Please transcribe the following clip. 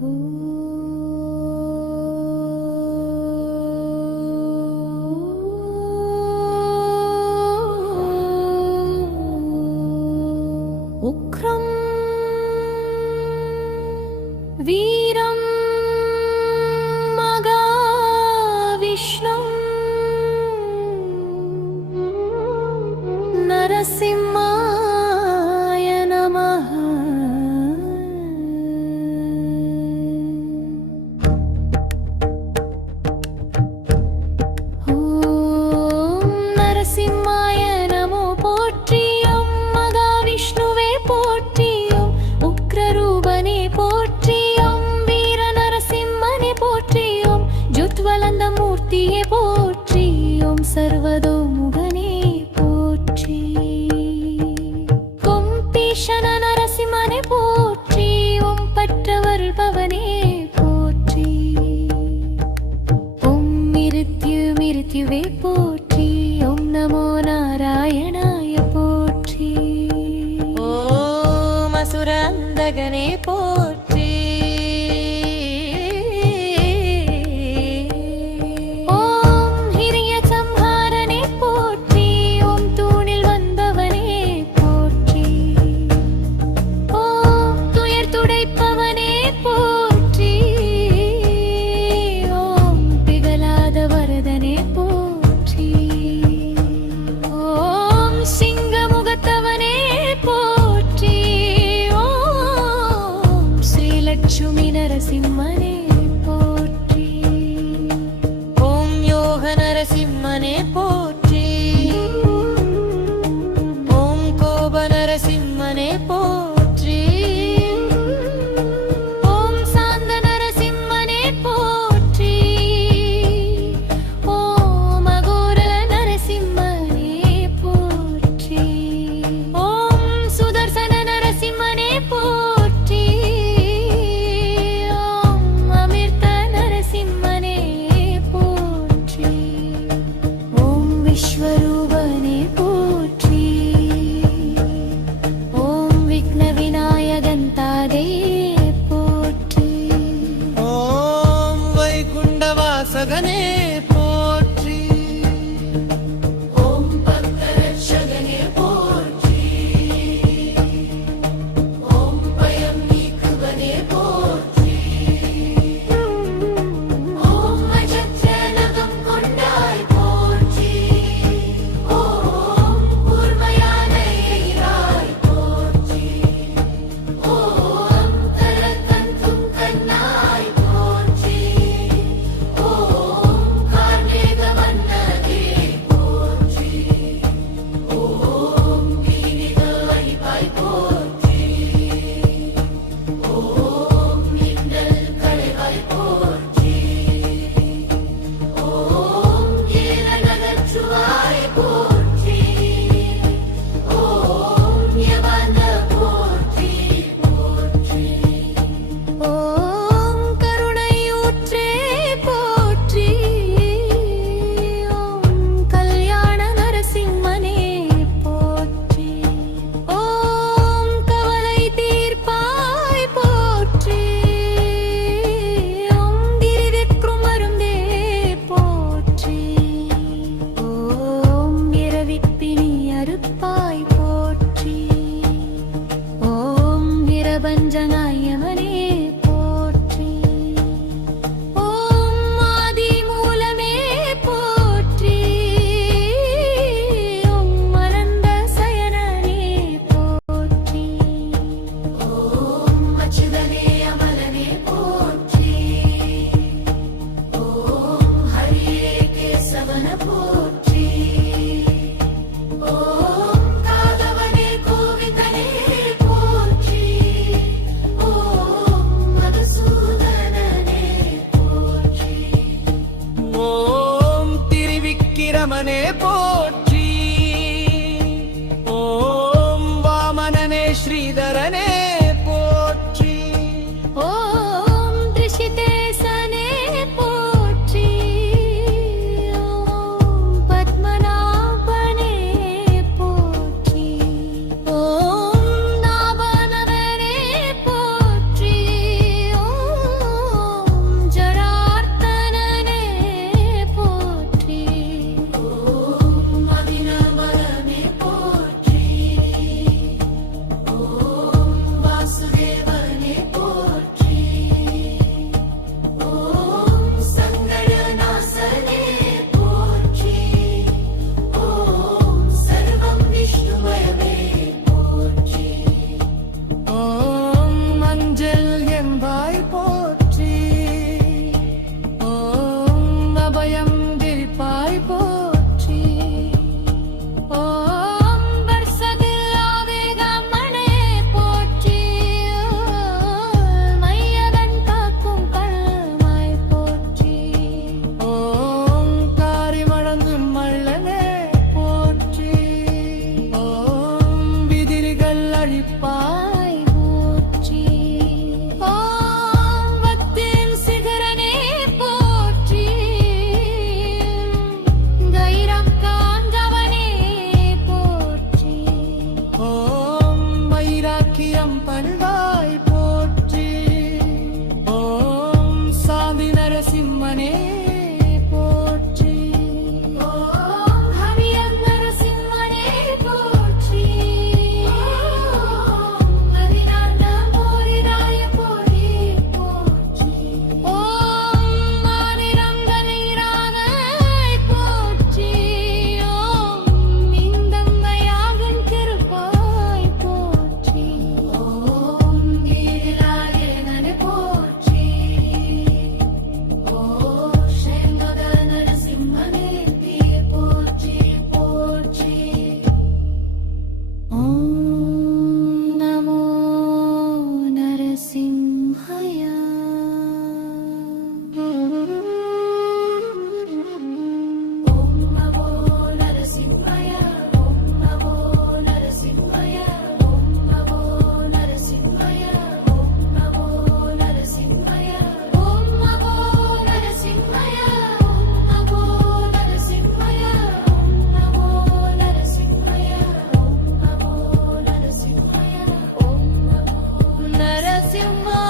उग्रं वीरं महाविष्णुं नरसिंहाय नमः। ॐ नरसिंहाय नमो पोट्रि, ॐ महाविष्णुवे पोट्रि, ॐ उग्ररूपने पोट्रि, ॐ वीर नरसिंहने पोट्रि, ॐ ज्योत्वलन्द मूर्तिये पोट्रि, ॐ सर्वतोमुखने पोट्रि, कोम्पीशन नरसिंहने पोट्रि, ॐ पट्टवरुल्पवने पोट्रि, ॐ मृत्युवे पोट्रि, ॐ नमो नारायणाय पोट्रि, ॐ असुरन्दगने पोट्रि, ॐ हिरियसंहारने पोट्रि, ॐ तूणिल वन्दवने पोट्रि, ॐ तुयर् तुடைப்பவனே போற்றி, ॐ பிகலாத வரதனே போற்றி, ॐ சிங்கமுகத்தவனே போற்றி, ॐ ஸ்ரீலட்சுமி நரசிம்மனே போற்றி, ॐ யோக நரசிம்மனே போற்றி, ॐ கோப நரசிம்மனே போற்றி, ॐ சாந்த நரசிம்மனே போற்றி, ॐ அகோர நரசிம்மனே போற்றி, ॐ சுதர்சன நரசிம்மனே போற்றி, ॐ அமிர்த நரசிம்மனே போற்றி, ॐ விஸ்வரூபனே போற்றி, ॐ விக்ன விநாயகன் தாதே போற்றி, ॐ वैकुण्ठवासगने पोट्रि, ॐ பக்தரட்சகனே போற்றி, ॐ பயம் நீக்குவனே போற்றி, ॐ அஜற்றநகம் கொண்டாய் போற்றி, ॐ கூர்மையான எயிராய் போற்றி, ॐ தரக்கந்தும் கண்ணாய் போற்றி, ॐ கார்மேக வண்ணனே போற்றி, ॐ கிரிமிக அடிப்பாய் போற்றி, ॐ மின்னல் களைவாய் போற்றி, ॐ ஏல நகற்றுவாய் போற்றி, ॐ யவன போற்றி போற்றி, ॐ கருணையூற்றே போற்றி, ॐ கல்யாண நரசிம்மனே போற்றி, ॐ கவலை தீர்ப்பாய் போற்றி, ॐ கிரிவிற்கும் மருந்தே போற்றி, ॐ இரவிப்பிணி அறுப்பாய் போற்றி, ॐ வீரபஞ்சநாயகனே போற்றி, ॐ ஆதி மூலமே போற்றி, ॐ மலர்ந்த சயனனே போற்றி, ॐ அச்சுதனே அமலனே போற்றி, ॐ ஹரியே கேசவன போற்றி, ॐ காதவனே கோவிந்தனே போற்றி, ॐ அருள்வாயும்